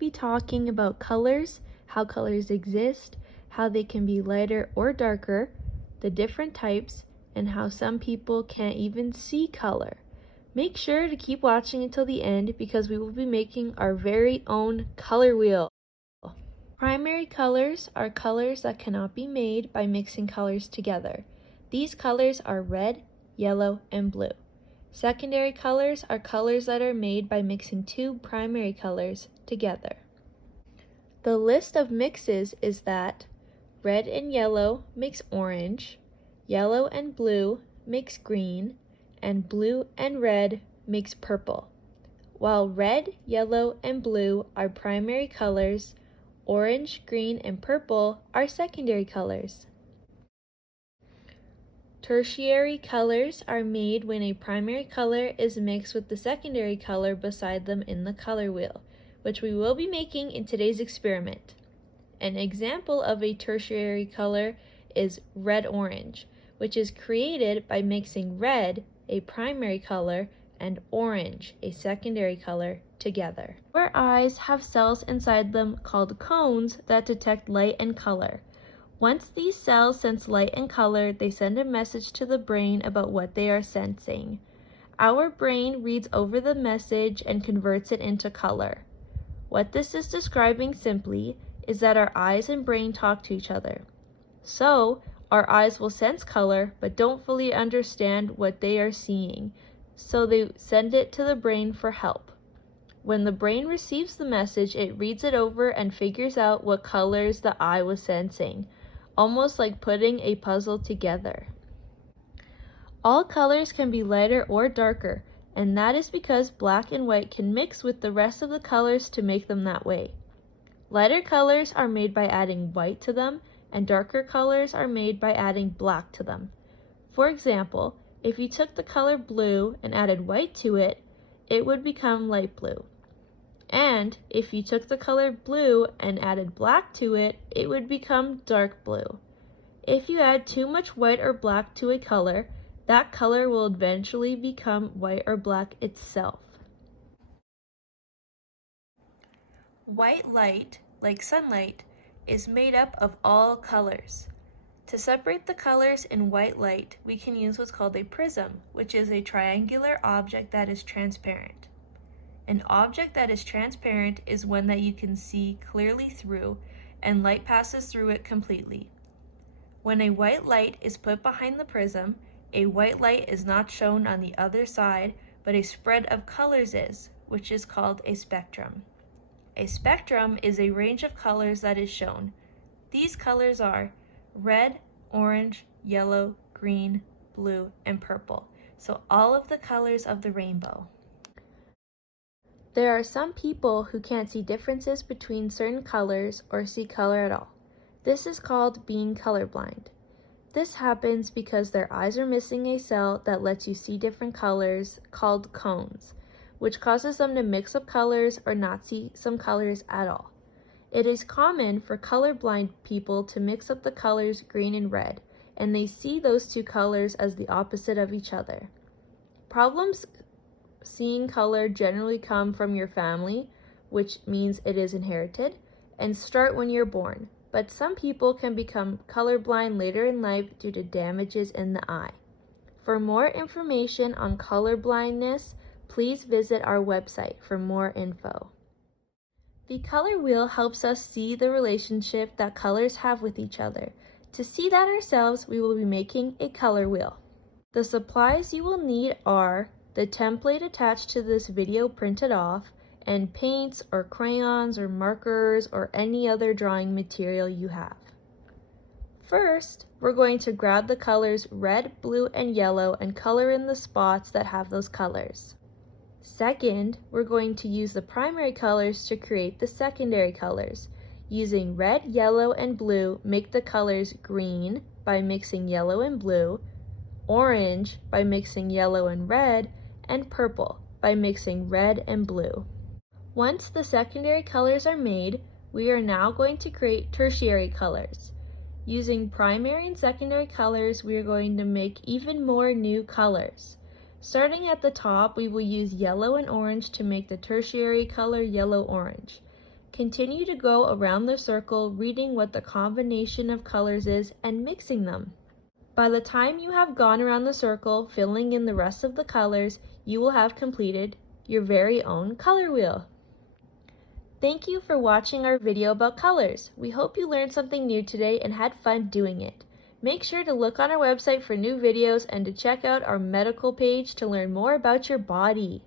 be talking about colors, how colors exist, how they can be lighter or darker, the different types, and how some people can't even see color. Make sure to keep watching until the end because we will be making our very own color wheel. Primary colors are colors that cannot be made by mixing colors together. These colors are red, yellow, and blue. Secondary colors are colors that are made by mixing two primary colors together. The list of mixes is that red and yellow makes orange, yellow and blue makes green, and blue and red makes purple. While red, yellow, and blue are primary colors, orange, green, and purple are secondary colors. Tertiary colors are made when a primary color is mixed with the secondary color beside them in the color wheel, which we will be making in today's experiment. An example of a tertiary color is red-orange, which is created by mixing red, a primary color, and orange, a secondary color, together. Our eyes have cells inside them called cones that detect light and color. Once these cells sense light and color, they send a message to the brain about what they are sensing. Our brain reads over the message and converts it into color. What this is describing simply is that our eyes and brain talk to each other. So, our eyes will sense color but don't fully understand what they are seeing, so they send it to the brain for help. When the brain receives the message, it reads it over and figures out what colors the eye was sensing, almost like putting a puzzle together. All colors can be lighter or darker, and that is because black and white can mix with the rest of the colors to make them that way. Lighter colors are made by adding white to them, and darker colors are made by adding black to them. For example, if you took the color blue and added white to it, it would become light blue. And if you took the color blue and added black to it, it would become dark blue. If you add too much white or black to a color, that color will eventually become white or black itself. White light, like sunlight, is made up of all colors. To separate the colors in white light, we can use what's called a prism, which is a triangular object that is transparent. An object that is transparent is one that you can see clearly through, and light passes through it completely. When a white light is put behind the prism, a white light is not shown on the other side, but a spread of colors is, which is called a spectrum. A spectrum is a range of colors that is shown. These colors are red, orange, yellow, green, blue, and purple. So all of the colors of the rainbow. There are some people who can't see differences between certain colors or see color at all. This is called being colorblind. This happens because their eyes are missing a cell that lets you see different colors called cones, which causes them to mix up colors or not see some colors at all. It is common for colorblind people to mix up the colors green and red, and they see those two colors as the opposite of each other. Problems seeing color generally come from your family, which means it is inherited, and start when you're born, but some people can become colorblind later in life due to damages in the eye. For more information on colorblindness, please visit our website for more info. The color wheel helps us see the relationship that colors have with each other. To see that ourselves, we will be making a color wheel. The supplies you will need are the template attached to this video printed off, and paints or crayons or markers or any other drawing material you have. First, we're going to grab the colors red, blue, and yellow and color in the spots that have those colors. Second, we're going to use the primary colors to create the secondary colors. Using red, yellow, and blue, make the colors green by mixing yellow and blue, orange by mixing yellow and red, and purple by mixing red and blue. Once the secondary colors are made, we are now going to create tertiary colors. Using primary and secondary colors, we are going to make even more new colors. Starting at the top, we will use yellow and orange to make the tertiary color yellow-orange. Continue to go around the circle reading what the combination of colors is and mixing them. By the time you have gone around the circle, filling in the rest of the colors, you will have completed your very own color wheel. Thank you for watching our video about colors. We hope you learned something new today and had fun doing it. Make sure to look on our website for new videos and to check out our medical page to learn more about your body.